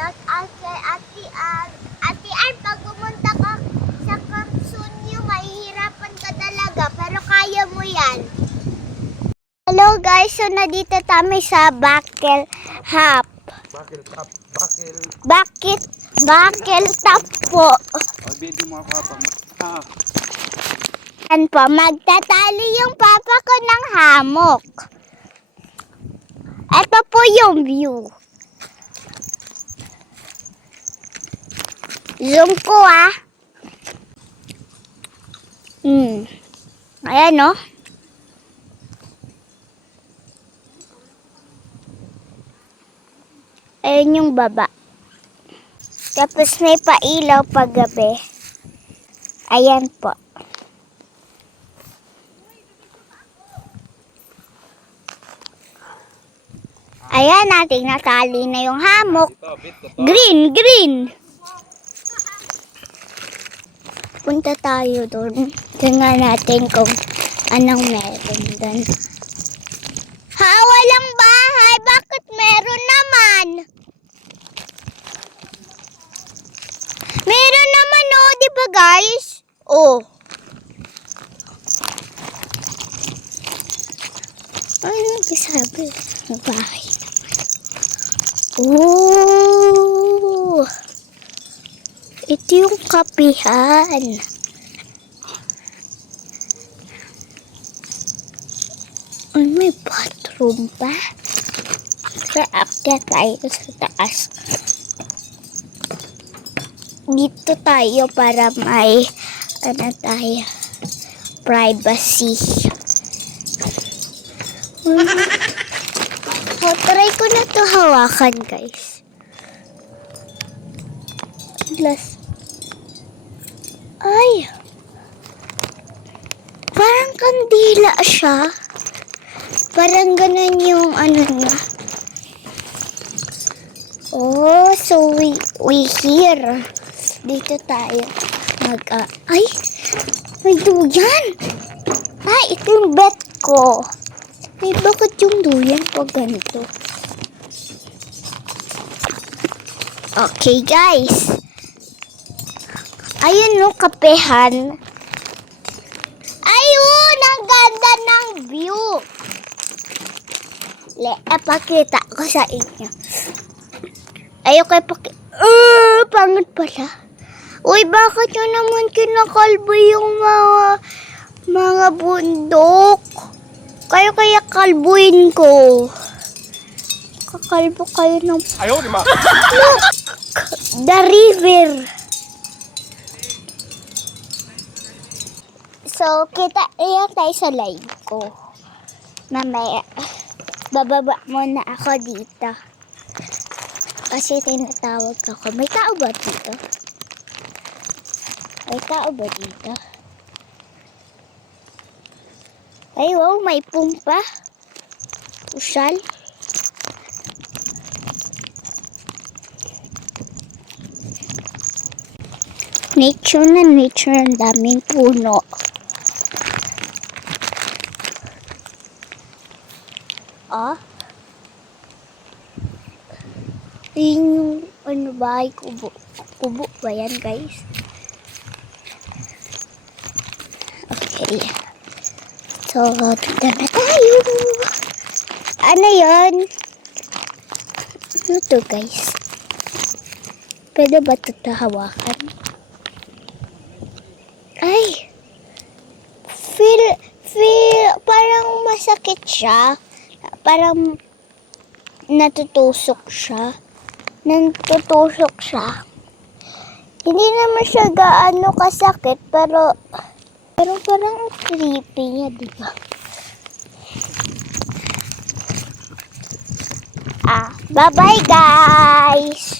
Shout out kay Ate Ann. Ate Ann, pag pumunta ka sa Camp Sunyo, mahihirapan ka talaga, pero kaya mo yan. Hello guys, so nandito kami sa Buckle Hop. Buckle Top po. Yan po, magtatali yung papa ko ng hamok. Ito po yung view. Zoom ko Ayan o. Ayan yung baba. Tapos may pailaw pag gabi. Ayan po. Ayan natin, natali na yung hamok. Green. Punta tayo doon. Tingnan natin kung anong meron doon. Ha, walang bahay. Bakit meron naman? Meron naman di ba guys? Ano nagsasabi? Bahay naman. Ito yung kapihan. May bathroom pa. Kaakyat tayo sa taas. Dito tayo para may tayo, privacy. Try ko na to hawakan guys. Ay, parang kandila siya. Parang ganun yung niya. So we here. Dito tayo ay, may duyan. Ito yung bed ko. Bakit yung duyan pag ganito? Okay guys. Ayun kapehan. Ayun, ang ganda ng view. Pakita ko sa inyo. Ayoko pangit pala. Uy, bakit nyo naman kinakalbo yung mga bundok? Kaya kalbuin ko. Kakalbo kayo ng... Ayaw, di ma. Look! The river. So, kita tayo sa live ko. Mamaya, bababa muna ako dito. Kasi tinatawag ako. May tao ba dito? Ay, wow, may pumpa. Usal. Nature na nature, ang daming puno. Yun yung bahay kubo. Kubo ba yan guys? Okay. So, dito na tayo. Ano yun? Ano to guys? Pwede ba ito hawakan? Ay! Feel, parang masakit siya. Parang natutusok siya. Hindi naman siya gaano kasakit, pero parang creepy niya, diba? Bye-bye guys!